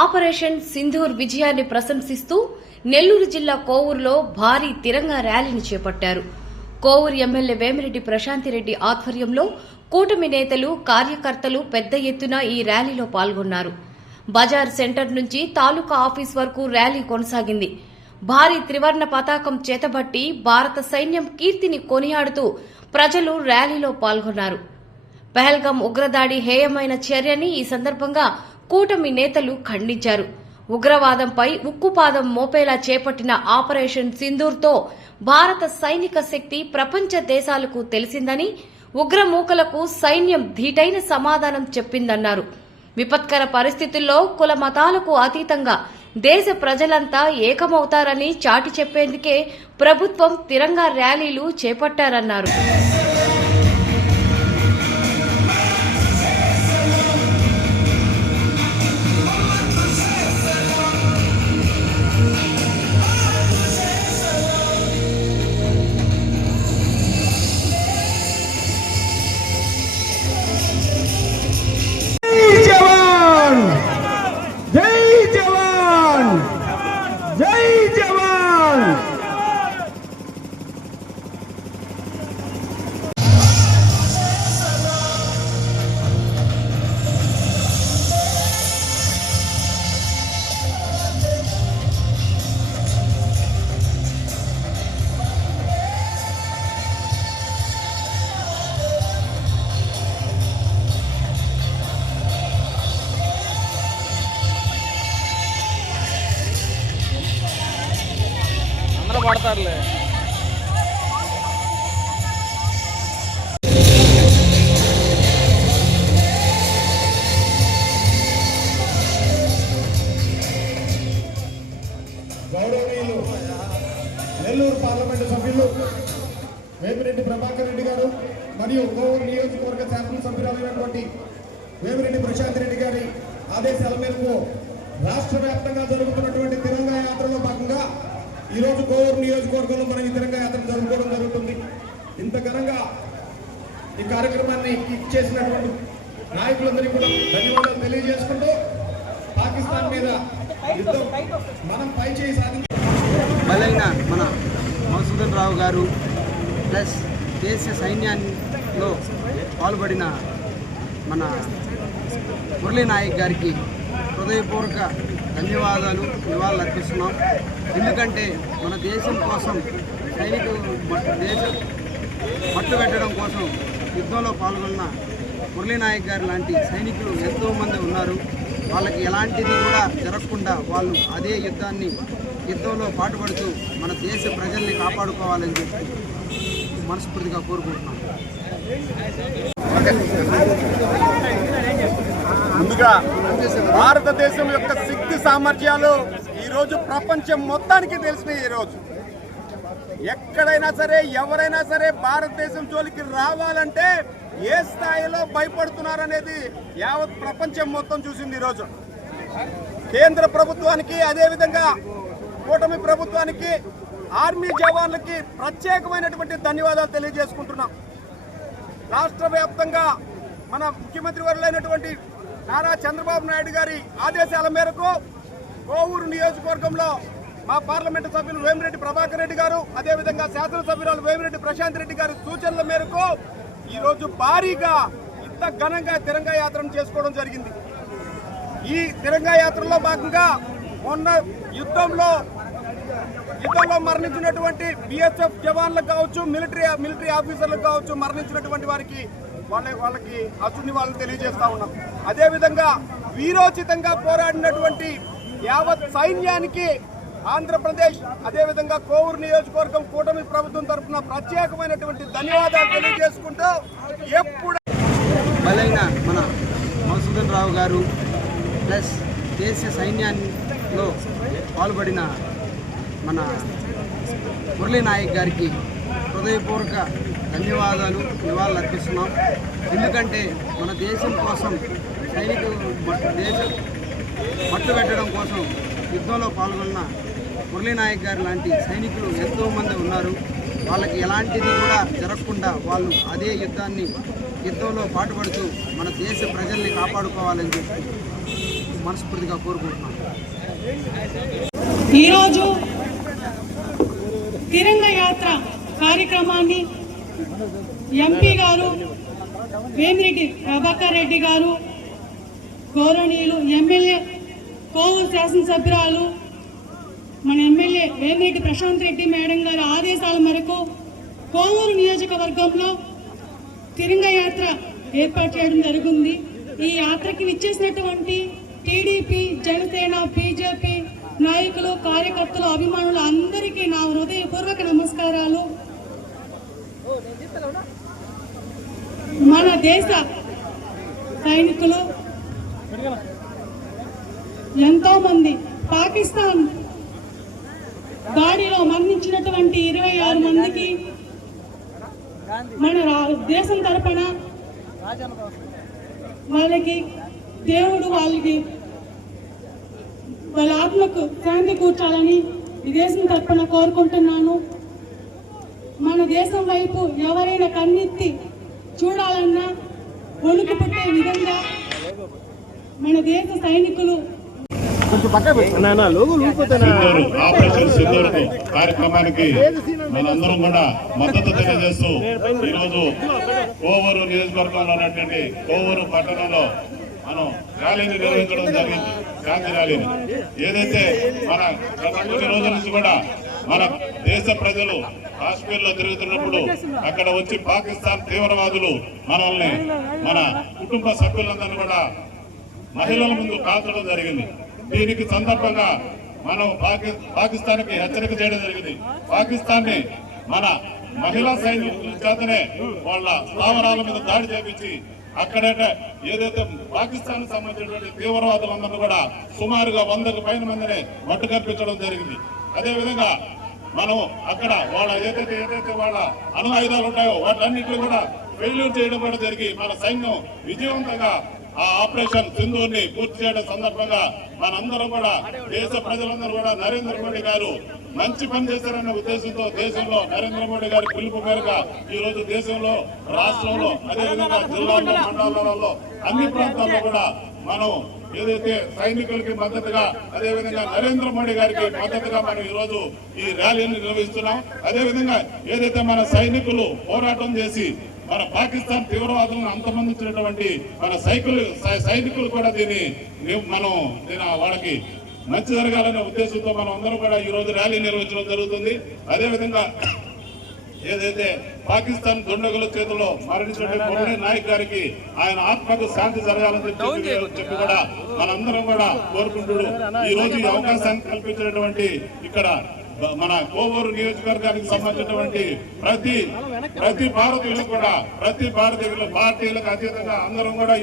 Operation Sindoor విజయాన్ని ప్రశంసిస్తూ నెల్లూరు జిల్లా కోవూరులో భారీ తిరంగా ర్యాలీని చేపట్టారు. కోవూరు ఎమ్మెల్యే వేమిరెడ్డి ప్రశాంతిరెడ్డి ఆధ్వర్యంలో కూటమి నేతలు, కార్యకర్తలు పెద్ద ఎత్తున ఈ ర్యాలీలో పాల్గొన్నారు. బజార్ సెంటర్ నుంచి తాలూకా ఆఫీస్ వరకు ర్యాలీ కొనసాగింది. భారీ త్రివర్ణ పతాకం చేతబట్టి భారత సైన్యం కీర్తిని కొనియాడుతూ ప్రజలు ర్యాలీలో పాల్గొన్నారు. పహల్గాం ఉగ్రదాడి హేయమైన చర్యని ఈ సందర్భంగా కూటమి నేతలు ఖండించారు. ఉగ్రవాదంపై ఉక్కుపాదం మోపేలా చేపట్టిన ఆపరేషన్ సింధూర్తో భారత సైనిక శక్తి ప్రపంచ దేశాలకు తెలిసిందని, ఉగ్రమూకలకు సైన్యం ధీటైన సమాధానం చెప్పిందన్నారు. విపత్కర పరిస్థితుల్లో కుల మతాలకు అతీతంగా దేశ ప్రజలంతా ఏకమవుతారని చాటి చెప్పేందుకే ప్రభుత్వం తిరంగా ర్యాలీలు చేపట్టారన్నారు. పడతారులే. గౌరవనీయులు నెల్లూరు పార్లమెంటు సభ్యులు వేమిరెడ్డి ప్రభాకర్ రెడ్డి గారు మరియు కోవూరు నియోజకవర్గ శాసనసభ్యులైనటువంటి వేమిరెడ్డి ప్రశాంత్ రెడ్డి గారి ఆదేశాల మేరకు రాష్ట్ర వ్యాప్తంగా జరుగుతున్నటువంటి తిరంగా యాత్రలో భాగంగా ఈరోజు కోవూరు నియోజకవర్గంలో మనం ఈ తిరంగా యాత్ర జరుపుకోవడం జరుగుతుంది. ఇంత ఘనంగా ఈ కార్యక్రమాన్ని చేసినటువంటి నాయకులందరికీ కూడా ధన్యవాదాలు తెలియజేసుకుంటూ, పాకిస్తాన్ మీద యుద్ధం మనం పై చేయి బలైన మన మధుసూదన్ రావు గారు ప్లస్ దేశ సైన్యంలో పాల్పడిన మన మురళీ నాయక్ గారికి హృదయపూర్వక ధన్యవాదాలు, నివాళులు అర్పిస్తున్నాం. ఎందుకంటే మన దేశం కోసం సైనికులు దేశం పట్టుబెట్టడం కోసం యుద్ధంలో పాల్గొన్న మురళీ నాయక్ గారు లాంటి సైనికులు ఎంతోమంది ఉన్నారు. వాళ్ళకి ఎలాంటిది కూడా జరగకుండా వాళ్ళు అదే యుద్ధంలో పాటుపడుతూ మన దేశ ప్రజల్ని కాపాడుకోవాలని చెప్పి మనస్ఫూర్తిగా కోరుకుంటున్నాం. ముందుగా భారతదేశం యొక్క శక్తి సామర్థ్యాలు ఈరోజు ప్రపంచం మొత్తానికి తెలిసినాయి. ఈరోజు ఎక్కడైనా సరే, ఎవరైనా సరే భారతదేశం జోలికి రావాలంటే ఏ స్థాయిలో భయపడుతున్నారనేది యావత్ ప్రపంచం మొత్తం చూసింది. ఈరోజు కేంద్ర ప్రభుత్వానికి, అదేవిధంగా కూటమి ప్రభుత్వానికి, ఆర్మీ జవాన్లకి ప్రత్యేకమైనటువంటి ధన్యవాదాలు తెలియజేసుకుంటున్నాం. రాష్ట్ర వ్యాప్తంగా మన ముఖ్యమంత్రి వర్యులైనటువంటి నారా చంద్రబాబు నాయుడు గారి ఆదేశాల మేరకు కోవూరు నియోజకవర్గంలో మా పార్లమెంటు సభ్యులు వేమిరెడ్డి ప్రభాకర్ రెడ్డి గారు, అదేవిధంగా శాసనసభ్యురాలు వేమిరెడ్డి ప్రశాంత్ రెడ్డి గారి సూచనల మేరకు ఈరోజు భారీగా ఇంత ఘనంగా తిరంగా యాత్రను చేసుకోవడం జరిగింది. ఈ తిరంగా యాత్రలో భాగంగా మొన్న యుద్ధంలో మరణించినటువంటి బిఎస్ఎఫ్ జవాన్లకు కావచ్చు, మిలిటరీ ఆఫీసర్లకు కావచ్చు, మరణించినటువంటి వారికి వాళ్ళకి అసుని వాళ్ళని తెలియజేస్తా ఉన్నాం. అదేవిధంగా వీరోచితంగా పోరాడినటువంటి యావత్ సైన్యానికి ఆంధ్రప్రదేశ్, అదేవిధంగా కోవూరు నియోజకవర్గం కూటమి ప్రభుత్వం తరఫున ప్రత్యేకమైనటువంటి ధన్యవాదాలు తెలియజేసుకుంటూ, ఎప్పుడు బలైన మన మధుసూదన్ రావు గారు ప్లస్ దేశ సైన్యంలో పాల్పడిన మన మురళీ నాయక్ గారికి హృదయపూర్వక ధన్యవాదాలు, నివాళులు అర్పిస్తున్నాం. ఎందుకంటే మన దేశం కోసం సైనికులు దేశం పట్టుబెట్టడం కోసం యుద్ధంలో పాల్గొన్న మురళీ నాయక్ గారు లాంటి సైనికులు ఎంతోమంది ఉన్నారు. వాళ్ళకి ఎలాంటిది కూడా జరగకుండా వాళ్ళు అదే యుద్ధంలో పాటుపడుతూ మన దేశ ప్రజల్ని కాపాడుకోవాలని చెప్పి మనస్ఫూర్తిగా కోరుకుంటున్నాను. ఈరోజు తిరంగ యాత్ర కార్యక్రమాన్ని ఎంపీ గారు వేమిరెడ్డి ప్రభాకర్ రెడ్డి గారు, గౌరవనీయులు ఎమ్మెల్యే కోవూరు శాసనసభ్యురాలు మన ఎమ్మెల్యే వేమిరెడ్డి ప్రశాంత్ రెడ్డి మేడం గారి ఆదేశాల మేరకు కోవూరు నియోజకవర్గంలో తిరంగ యాత్ర ఏర్పాటు చేయడం జరిగింది. ఈ యాత్రకి విచ్చేసినటువంటి టీడీపీ, జనసేన, బీజేపీ నాయకులు, కార్యకర్తలు, అభిమానులు అందరికీ నా హృదయపూర్వక నమస్కారాలు. మన దేశ సైనికులు ఎంతో మంది పాకిస్తాన్ దాడిలో మరణించినటువంటి 26 మందికి మన దేశం తరపున వాళ్ళకి దేవుడు వాళ్ళ ఆత్మకు శాంతి కూర్చాలని ఈ దేశం తరపున కోరుకుంటున్నాను. మన దేశం వైపు ఎవరైనా కన్నెత్తి చూడాలన్నా వణుకు పుట్టే విధంగా మన దేశ సైనికులు ఆపరేషన్ సింధూర్ కార్యక్రమానికి మనందరం కూడా మద్దతు తెలియజేస్తూ ఈరోజు కోవూరు నియోజకవర్గంలో ఉన్నటువంటి కోవూరు పట్టణంలో మనం ర్యాలీని నిర్వహించడం జరిగింది. శాంతి ర్యాలీని ఏదైతే మన గత కొన్ని రోజుల నుంచి కూడా మన దేశ ప్రజలు కాశ్మీర్లో తిరుగుతున్నప్పుడు అక్కడ వచ్చి పాకిస్తాన్ తీవ్రవాదులు మనల్ని, మన కుటుంబ సభ్యులందరినీ కూడా మహిళల ముందు కాల్చడం జరిగింది. దీనికి సందర్భంగా మనం పాకిస్తాన్కి హెచ్చరిక చేయడం జరిగింది. పాకిస్తాన్ ని మన మహిళా సైనికుల చేతనే వాళ్ళ స్థావరాల మీద దాడి చేపించి అక్కడైతే ఏదైతే పాకిస్తాన్ కు సంబంధించినటువంటి తీవ్రవాదులందరినీ కూడా సుమారుగా 100కు పైన మందిని మట్టు కల్పించడం జరిగింది. అదేవిధంగా మనం అక్కడ వాళ్ళ ఏదైతే వాళ్ళ అణు ఆయుధాలు ఉంటాయో వాటన్నిటిని కూడా ఫెయిల్యూర్ చేయడం కూడా జరిగి మన సైన్యం విజయవంతంగా ఆ ఆపరేషన్ సింధూర్ ని పూర్తి చేయడం సందర్భంగా మనందరం కూడా దేశ ప్రజలందరూ కూడా నరేంద్ర మోడీ గారు మంచి పని చేశారన్న ఉద్దేశంతో దేశంలో నరేంద్ర మోడీ గారి పిలుపు మేరకు ఈ రోజు దేశంలో, రాష్ట్రంలో, అదేవిధంగా జిల్లాల్లో, మండలాలలో అన్ని ప్రాంతాల్లో కూడా మనం ఏదైతే సైనికులకి మద్దతుగా, అదేవిధంగా నరేంద్ర మోడీ గారికి మద్దతుగా మనం ఈ రోజు ఈ ర్యాలీని నిర్వహిస్తున్నాం. అదేవిధంగా ఏదైతే మన సైనికులు పోరాటం చేసి మన పాకిస్తాన్ తీవ్రవాదులను అంతమందించినటువంటి మన సైనికులు కూడా వాళ్ళకి మంచి జరగాలనే ఉద్దేశంతో మనం అందరం కూడా ఈ రోజు ర్యాలీ నిర్వహించడం జరుగుతుంది. అదేవిధంగా ఏదైతే పాకిస్తాన్ దుండగుల చేతిలో మరణించినటువంటి మురళీ నాయక్ గారికి ఆయన ఆత్మకు శాంతి జరగాలని చెప్పి కూడా మనందరం కూడా కోరుకుంటూ ఈ రోజు ఈ అవకాశాన్ని కల్పించినటువంటి ఇక్కడ మన కోవూరు నియోజకవర్గానికి సంబంధించినటువంటి ప్రతి భారతీయులకు కూడా, ప్రతి భారతీయుల పార్టీలకు అతీతంగా అందరం కూడా